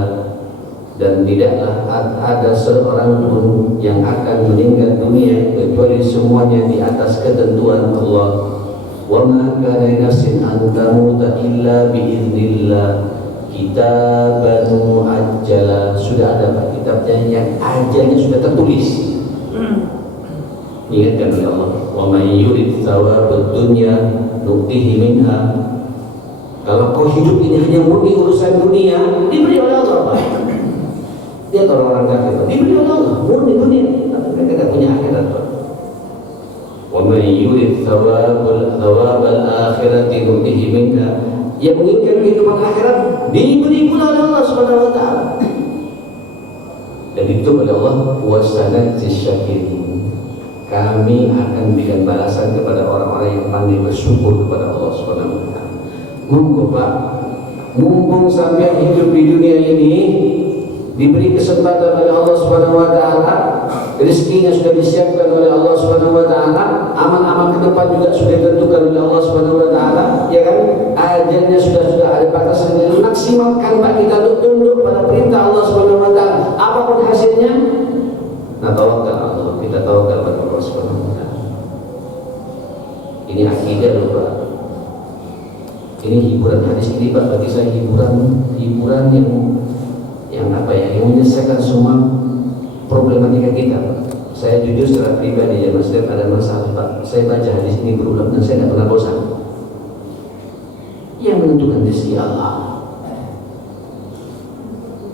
dan tidaklah ada seorang pun yang akan meninggal dunia kecuali semuanya di atas ketentuan Allah. Wa ma kana li nafsin an tamuta illa biiznillah kitaban muajjala. Sudah ada Pak kitabnya yang ajalnya sudah tertulis. Ingatkan oleh Allah, wa may yurid thawabad dunya nu'tihi minha Kalau kau hidup ini hanya murni urusan dunia, diberi oleh Allah, Pak. Dia kalau orang kafir, diberi oleh Allah murni dunia, tapi mereka tidak punya akhirat, Pak. Wa man yurid thawabal akhirati nu'tihi minha. Yang menginginkan kehidupan akhirat diberi pula oleh Allah Subhanahu wa taala. Dan itu oleh Allah wasanajis syakirin. Kami akan berikan balasan kepada orang-orang yang pandai bersyukur kepada Allah Subhanahu wa taala. Monggo Pak, mumpung sampai hidup di dunia ini diberi kesempatan oleh Allah Subhanahu wa taala, rezekinya sudah disiapkan oleh Allah Subhanahu wa taala, amal-amal ke depan juga sudah ditentukan oleh Allah Subhanahu wa taala, ya kan? Ajalnya sudah ada batasannya. Maksimalkan Pak kita untuk tunduk pada perintah Allah Subhanahu wa taala. Apapun hasilnya, nah tawakkal Allah, kita tawakal pada Allah Subhanahu wa taala. Ini akidah loh Pak. Ini hiburan hadis ini Pak, bagi saya hiburan yang apa ya, yang menyelesaikan semua problematika kita, Pak. Saya jujur secara pribadi ya Mas, setiap ada masalah Pak, saya baca hadis ini berulang dan saya tidak pernah bosan. Yang menentukan rezeki Allah,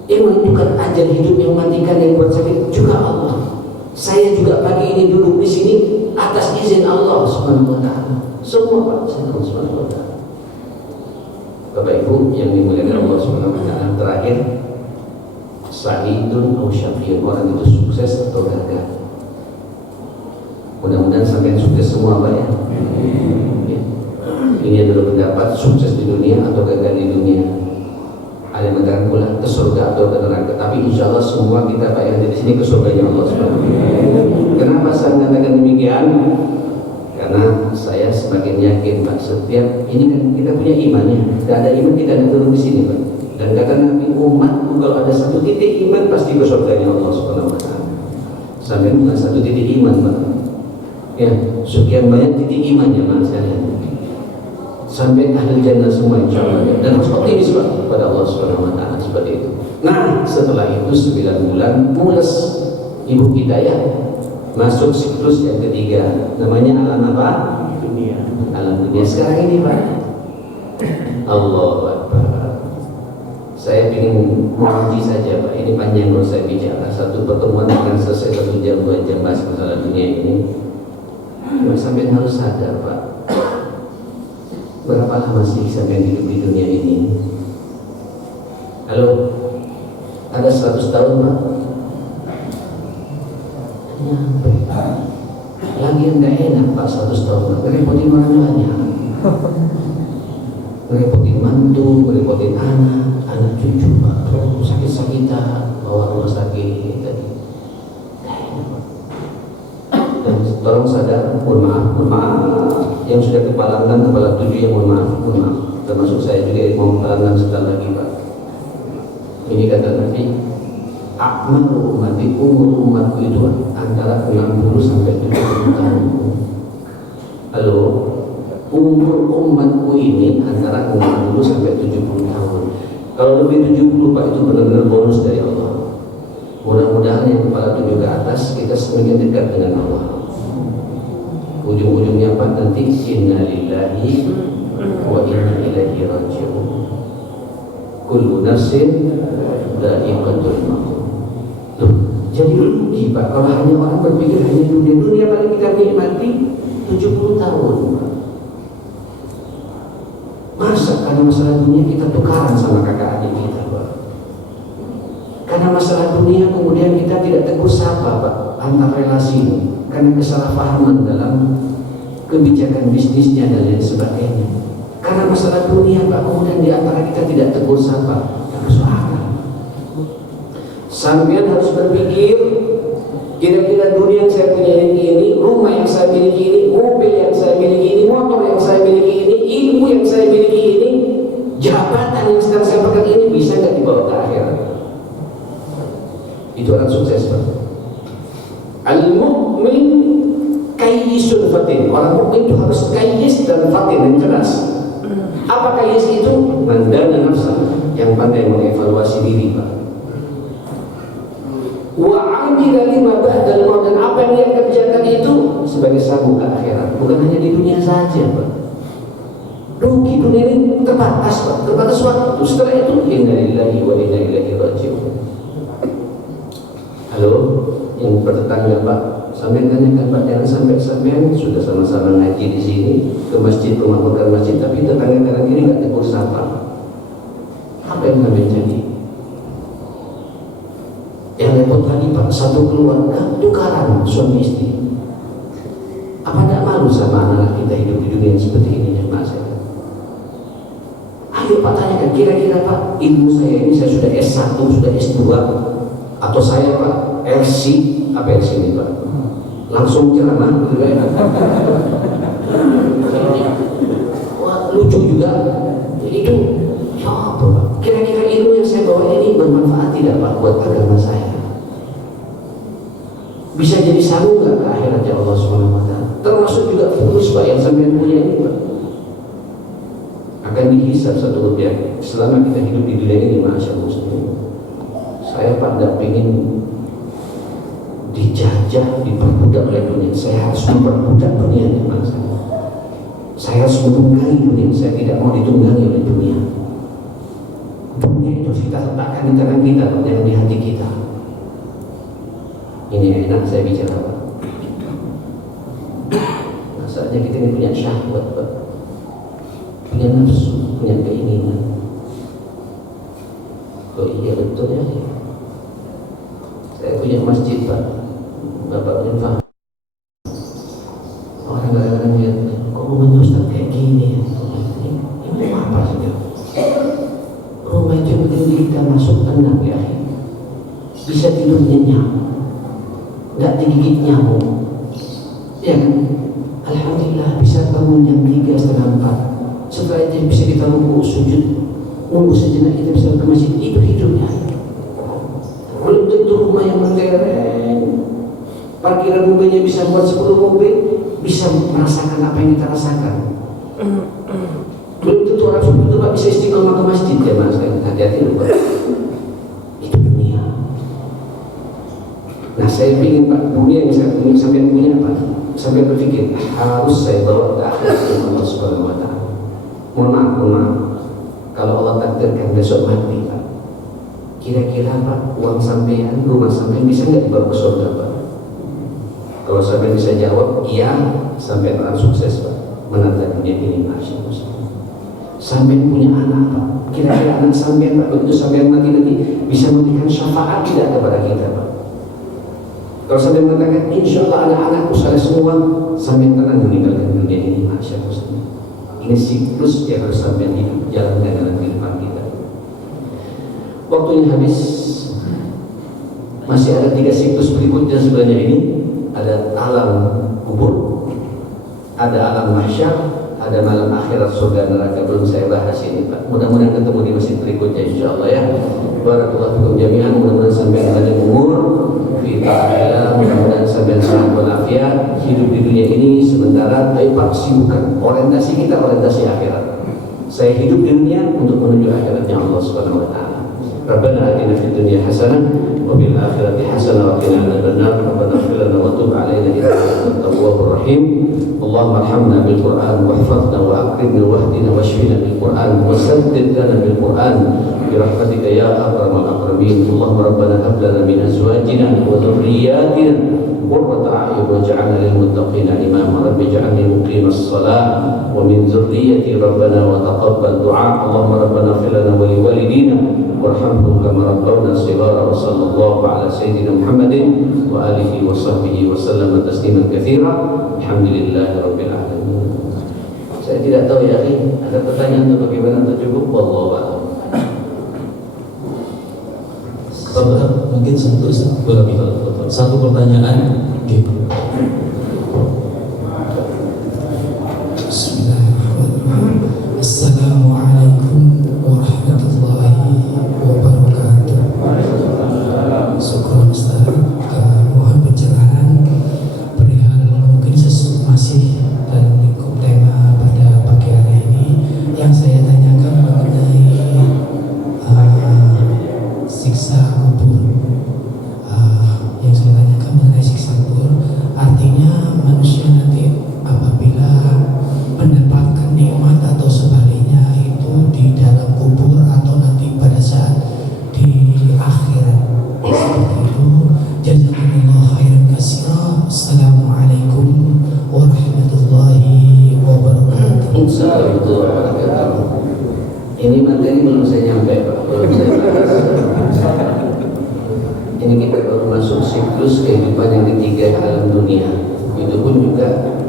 yang menentukan ajal hidup, yang mematikan, yang buat sakit juga Allah. Saya juga pagi ini duduk di sini atas izin Allah Subhanahu wa taala. Semua Pak, saya Allah Subhanahu wa taala. Bapak Ibu yang dimuliakan Allah Subhanahu wa taala, terakhir, sa'idun aw syaqiyun, orang itu sukses atau gagal. Mudah-mudahan sampai sukses semua Pak ya. Ini adalah pendapat sukses di dunia atau gagal di dunia. Ada yang mengatakan pula ke surga atau ke neraka. Tapi insya Allah semua kita Pak yang di sini ke surganya Allah Subhanahu wa taala. Kenapa saya mengatakan demikian? Karena saya semakin yakin Pak, setiap ini kan kita punya imannya. Tidak ada iman kita tidak turun di sini Pak. Dan kata Nabi, umatku kalau ada satu titik iman pasti ke surganya Allah Subhanahu wa taala. Sampai bukan satu titik iman Pak. Ya, sekian banyak titik imannya Pak sekalian. Sampai ahli jannah semua insya Allah. Dan harus optimis Pak pada Allah Subhanahu wa taala seperti itu. Nah, setelah itu 9 bulan mules ibu kita ya. Masuk siklus yang ketiga, namanya alam apa? Dunia. Alam dunia sekarang ini Pak. Allahu Akbar. Saya ingin menguji saja Pak. Ini panjang kalau saya bicara. Satu pertemuan akan selesai 1 jam 2 jam bahas masalah dunia ini. Sampai harus sadar Pak. Berapa lama sih sampai hidup di dunia ini? Halo, ada 100 tahun Pak. Nyampe lagi yang gak enak Pak 100 tahun, ngerepotin orang tuanya, ngerepotin mantu, ngerepotin anak cucu Pak, sakit-sakitan, bawa rumah sakit tadi. Dan tolong sadar, mohon maaf yang sudah kepala 6, kepala 7 yang mohon maaf, termasuk saya juga mau kepala 6 sebentar lagi Pak. Ini kata Nabi, akmalu ummati, umur umatku itu antara 60 sampai 70 tahun. Halo, umur umatku ini antara 60 sampai 70 tahun. Kalau lebih 70 Pak, itu benar-benar bonus dari Allah. Mudah-mudahan yang kepala 7 ke atas kita semakin dekat dengan Allah. Ujung-ujungnya Pak nanti inna lillahi wa inna ilaihi raji'un. Kullu nafsin dha'iqatul maut. Jadi rugi Pak kalau hanya orang berpikir hanya dunia paling kita nikmati 70 tahun Pak. Masa karena masalah dunia kita tukaran sama kakak adik kita Pak. Karena masalah dunia kemudian kita tidak tegur sapa Pak antar relasi ini. Karena kesalahpahaman dalam kebijakan bisnisnya dan lain sebagainya. Karena masalah dunia Pak kemudian di antara kita tidak tegur sapa. Sambil harus berpikir, kira-kira dunia yang saya punya ini, rumah yang saya miliki ini, mobil yang saya miliki ini, motor yang saya miliki ini, ilmu yang saya miliki ini, jabatan yang sedang saya pegang ini bisa nggak dibawa ke akhirat? Itu orang sukses Pak. Al-mu'min kayyisun fatin. Orang mukmin itu harus kayyis dan fatin dan cerdas. Apa kayyis itu? Mandana nafsa, yang pandai mengevaluasi diri Pak. Wa'amila lima ba'dal maut, dan apa yang dia kerjakan itu sebagai sabuk ke akhirat, bukan hanya di dunia saja Pak. Rugi dunia ini terbatas Pak, terbatas waktu. Setelah itu inna lillahi wa inna ilaihi raji'un. Halo, yang bertetangga Pak, sampai tanyakan Pak, jangan sampai sudah sama-sama ngaji di sini ke masjid, memakmurkan masjid, tapi tetangga kanan kiri nggak tegur sapa. Apa yang sampai jadi? Yang repot lagi Pak, satu keluarga tukaran suami istri. Apa tidak malu sama anak kita hidup di dunia seperti ini ya Pak? Ayo Pak tanyakan, kira-kira Pak, ilmu saya ini saya sudah S1, sudah S2, atau saya Pak LC, apa LC ini Pak? Langsung ceramah gitu ya. Wah, lucu juga itu. Ya apa Pak? Kira-kira ilmu yang saya bawa ini bermanfaat tidak Pak buat agama saya? Bisa jadi sambung nggak ke akhirat ya Allah SWT? Termasuk juga fulus Pak yang sampai punya ini Pak, akan dihisab satu rupiah selama kita hidup di dunia ini. Masya Allah, saya Pak tidak ingin dijajah, diperbudak oleh dunia. Saya harus memperbudak dunia ya Pak. Saya harus menunggangi dunia, saya tidak mau ditunggangi oleh dunia. Dunia itu kita letakkan di tangan kita, jangan di hati kita. Ini enak saya bicara Pak. Masalahnya kita ini punya syahwat Pak, punya nafsu, punya keinginan. Oh iya betul ya. Saya punya masjid Pak, Bapak punya paham. Orang kadang-kadang lihat, kok rumahnya Ustaz kayak gini ya? Ini apa sih? Rumah itu betul kita masuk tenang ya, bisa tidur nyenyak, nggak digigit nyamuk, ya kan? Alhamdulillah bisa bangun jam 3:30, 4. Setelah itu bisa kita ruku sujud, nunggu sejenak kita bisa ke masjid. Itu hidupnya. Belum tentu rumah yang mentereng, parkiran mobilnya bisa buat 10 mobil, bisa merasakan apa yang kita rasakan. Belum tentu orang seperti itu Pak bisa istiqomah ke masjid ya Mas. Hati-hati loh Pak. Itu dunia. Nah saya ingin Pak, dunia yang saya ingin sampai punya apa? Sampai berpikir harus saya bawa ke akhirat Allah Subhanahu wa Ta'ala. Mohon maaf, kalau Allah takdirkan besok mati Pak, kira-kira Pak uang sampean, rumah sampean bisa nggak dibawa ke surga Pak? Kalau sampean bisa jawab iya, sampean akan sukses Pak menata dunia ini. Masya Allah. Sampean punya anak Pak, kira-kira anak sampean Pak begitu sampean mati nanti bisa memberikan syafaat tidak kepada kita Pak? Kalau sampai mengatakan insya Allah anak-anakku saleh semua, sampai tenang meninggalkan dunia ini. Masya Allah. Ini siklus yang harus sampai hidup jalankan dalam kehidupan kita. Waktunya habis. Masih ada 3 siklus berikutnya sebenarnya ini. Ada alam kubur, ada alam mahsyar, ada malam akhirat surga neraka. Belum saya bahas ini Pak. Mudah-mudahan ketemu di masjid berikutnya insya Allah ya. Barakallahu fikum jami'an. Mudah-mudahan sampai ada umur kita, mudah-mudahan sampai sehat walafiat. Hidup di dunia ini sementara, tapi Pak sibukkan orientasi kita, orientasi akhirat. Saya hidup di dunia untuk menuju akhiratnya Allah Subhanahu wa Ta'ala. Rabbana atina fid dunya hasanah wa fil akhirati hasanah wa qina adzabannar. Rabbana ighfir lana wa tub 'alaina innaka antat tawwabur rahim. Allahumma arhamna bil Qur'an wahfazna wa akrimna wahdina washfina bil Qur'an wa saddid lana bil Qur'an bi rahmatika ya akramal akramin. Allahumma rabbana hab lana min azwajina wa dhurriyyatina qurrata a'yun waj'alna lil muttaqina imama. Rabbi ij'alni muqimas shalah wa min dhurriyyati rabbana wa taqabbal du'a. Allahumma rabbana ighfir lana wa li walidina warhamhum kama rabbawna shighara. Wa sallallahu ala sayyidina Muhammadin wa alihi wa sahbihi wa sallam tasliman katsira. Alhamdulillahi rabbil alamin. Saya tidak tahu ya, ada pertanyaan atau bagaimana atau cukup? Wallahu a'lam. Mungkin satu pertanyaan. Bismillahirrahmanirrahim. Assalamualaikum warahmatullahi wabarakatuh. Syukur Ustaz. Mohon pencerahan perihal mungkin masih dalam lingkup tema pada pagi hari ini yang saya tanyakan mengenai siksa kubur. Yang saya tanyakan mengenai siksa kubur Assalamualaikum warahmatullahi wabarakatuh. Ini materi belum saya nyampe Pak, belum saya bahas. Ini kita baru masuk siklus kehidupan yang ketiga dalam dunia. Itu pun juga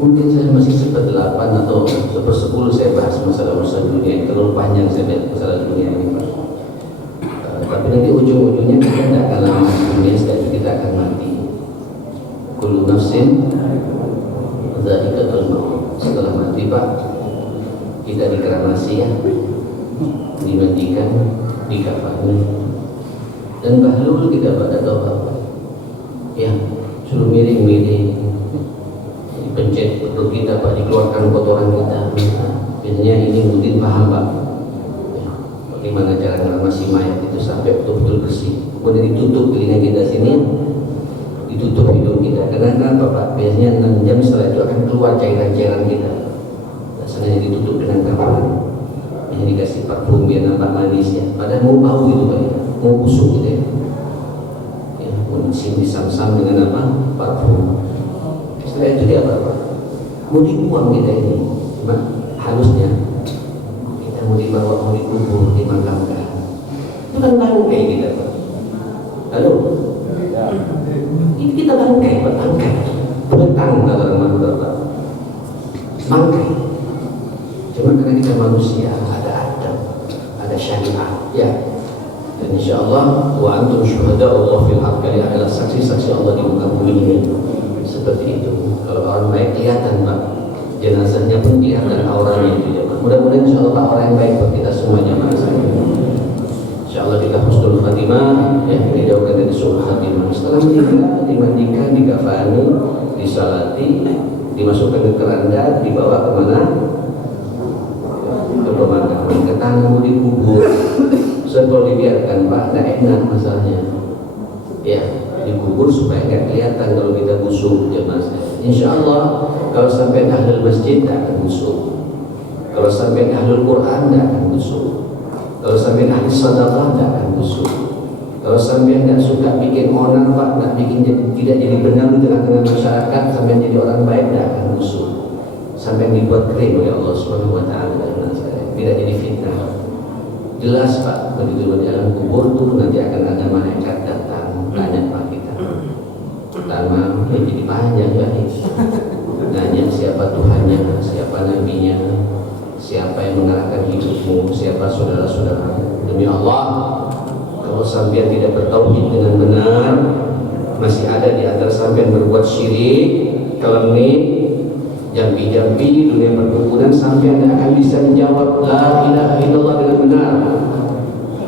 mungkin saya masih seper-8 atau seper-10 saya bahas masalah dunia. Terlalu panjang saya bahas masalah dunia ini Pak. Tapi nanti ujung-ujungnya kita tidak akan lama di dunia, setelah kita akan mati. Kullu nafsin dzaiqatul maut. Setelah mati Pak, kita dikremasi ya, dimandikan, dikafani, dan bahlul kita pada doa ya, suruh miring-miring, dipencet perut kita Pak, dikeluarkan kotoran kita. Biasanya ini mungkin paham Pak ya, bagaimana cara ngeramasi mayat itu sampai betul-betul bersih. Kemudian ditutup telinga kita sini, ditutup hidung kita. Karena apa Pak? Biasanya 6 jam setelah itu akan keluar cairan-cairan kita. Sengaja ditutup dengan kafan, yang dikasih parfum biar nampak manis ya. Padahal mau bau gitu Pak ya, mau busuk gitu ya. Ya, mau disam-sam dengan apa? Parfum. Setelah itu dia apa? Mau dibuang kita ini, cuma halusnya kita mau dibawa, mau dikubur, dimakamkan. Itu kan bangkai kita Pak. Halo? Ini kita bangkai Pak, bangkai. Betang kata orang Madura Pak. Bangkai. Cuma karena kita manusia ada adab, ada syariat ya. Dan insya Allah wa antum syuhada Allah fil ardh, kalian adalah saksi-saksi Allah di muka bumi ini. Seperti itu. Kalau orang baik kelihatan Pak, jenazahnya pun kelihatan auranya itu ya Pak. Mudah-mudahan insya Allah Pak orang yang baik buat kita semuanya Pak. Insya Allah kita husnul khatimah ya, dijauhkan dari su'ul khatimah. Setelah menikah, dimandikan, dikafani, disalati, dimasukkan ke keranda, dibawa kemana? Ke pemakaman, ke tangan dikubur. Sebelum dibiarkan Pak, tidak enak masalahnya ya, dikubur supaya nggak kelihatan kalau kita busuk ya Mas. Insya Allah kalau sampai ahlul masjid tidak akan busuk, kalau sampai ahlul Quran tidak akan busuk, kalau sampai ahli sedekah tidak akan busuk, kalau sampai tidak suka bikin onar Pak, tidak bikin tidak jadi benar di tengah-tengah masyarakat, sampai jadi orang baik tidak akan busuk, sampai dibuat kering oleh Allah Subhanahu Wa Taala, tidak jadi fitnah. Jelas Pak, begitu di alam kubur tuh nanti akan ada malaikat datang tanya Pak kita. Pertama, ya jadi panjang ya nih. Nanya siapa Tuhannya, siapa nabinya, siapa yang mengarahkan hidupmu, siapa saudara-saudara. Demi Allah, kalau sampai tidak bertauhid dengan benar, masih ada di antara sampai berbuat syirik, kelemik, jampi-jampi dunia perkebunan, sampai Anda akan bisa menjawab la ilaha illallah dengan benar.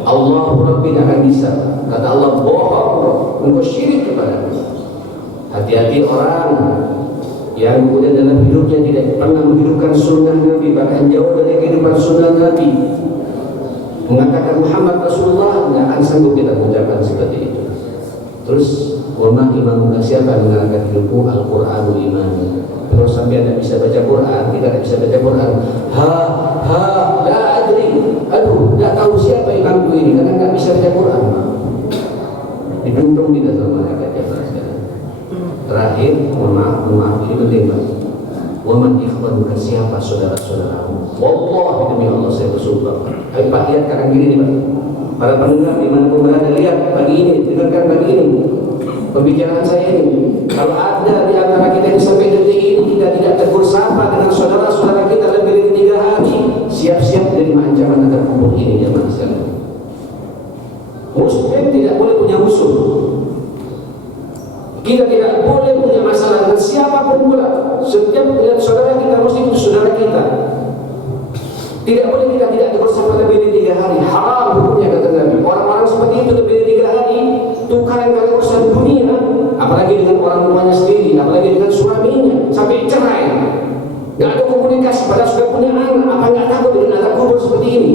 Allahu Rabbi akan bisa. Kata Allah, bohong, engkau syirik kepada-Nya. Hati-hati orang yang kemudian dalam hidupnya tidak pernah menghidupkan sunnah Nabi, bahkan jauh dari kehidupan sunnah Nabi, mengatakan Muhammad Rasulullah, tidak akan sanggup kita mengucapkan seperti itu. Terus wama imamuka, siapa yang mengarahkan hidupmu? Al-Quranul iman. Kalau sampai Anda bisa baca Quran, kita tidak bisa baca Quran. La adri. Aduh, tidak tahu siapa imamku ini karena tidak bisa baca Quran. Didundung kita sama mereka jemaah sekalian. Terakhir, mohon maaf ini penting Pak. Waman ikhwanuka, siapa saudara-saudaramu? Wallahi demi Allah saya bersumpah. Ayo Pak lihat kanan kiri nih Pak. Para pendengar dimanapun berada, lihat pagi ini, dengarkan pagi ini pembicaraan saya ini. Kalau ada di antara kita yang sampai detik ini kita tidak tegur sapa dengan saudara-saudara kita lebih dari 3 hari, siap-siap dari ancaman akan kubur ini jemaah sekalian. Muslim tidak boleh punya musuh. Kita tidak boleh punya masalah dengan siapapun pula. Setiap punya saudara kita mesti itu saudara kita. Tidak boleh kita tidak tegur sapa lebih dari 3 hari. Haram hukumnya kata Nabi. Orang-orang seperti itu lebih dari 3 hari tukaran kali urusan dunia, apalagi dengan orang tuanya sendiri, apalagi dengan suaminya, sampai cerai. Gak ada komunikasi, padahal sudah punya anak. Apa nggak takut dengan azab kubur seperti ini?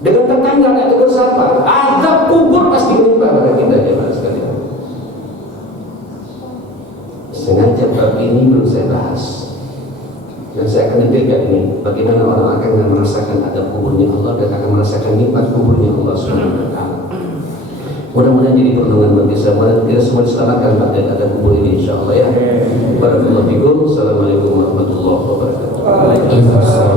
Dengan tetangga nggak tegur sapa, azab kubur pasti menimpa pada kita jemaah sekalian. Sengaja bab ini belum saya bahas, dan saya akan detailkan ini bagaimana orang akan merasakan adab kuburnya Allah dan akan merasakan nikmat kuburnya Allah Subhanahu Wa Taala. Mudah-mudahan jadi perlindungan bagi kita. Kita semua diselamatkan pada kubur ini, insyaallah ya. Barakallahu fikum. Assalamualaikum warahmatullahi wabarakatuh. Waalaikumsalam.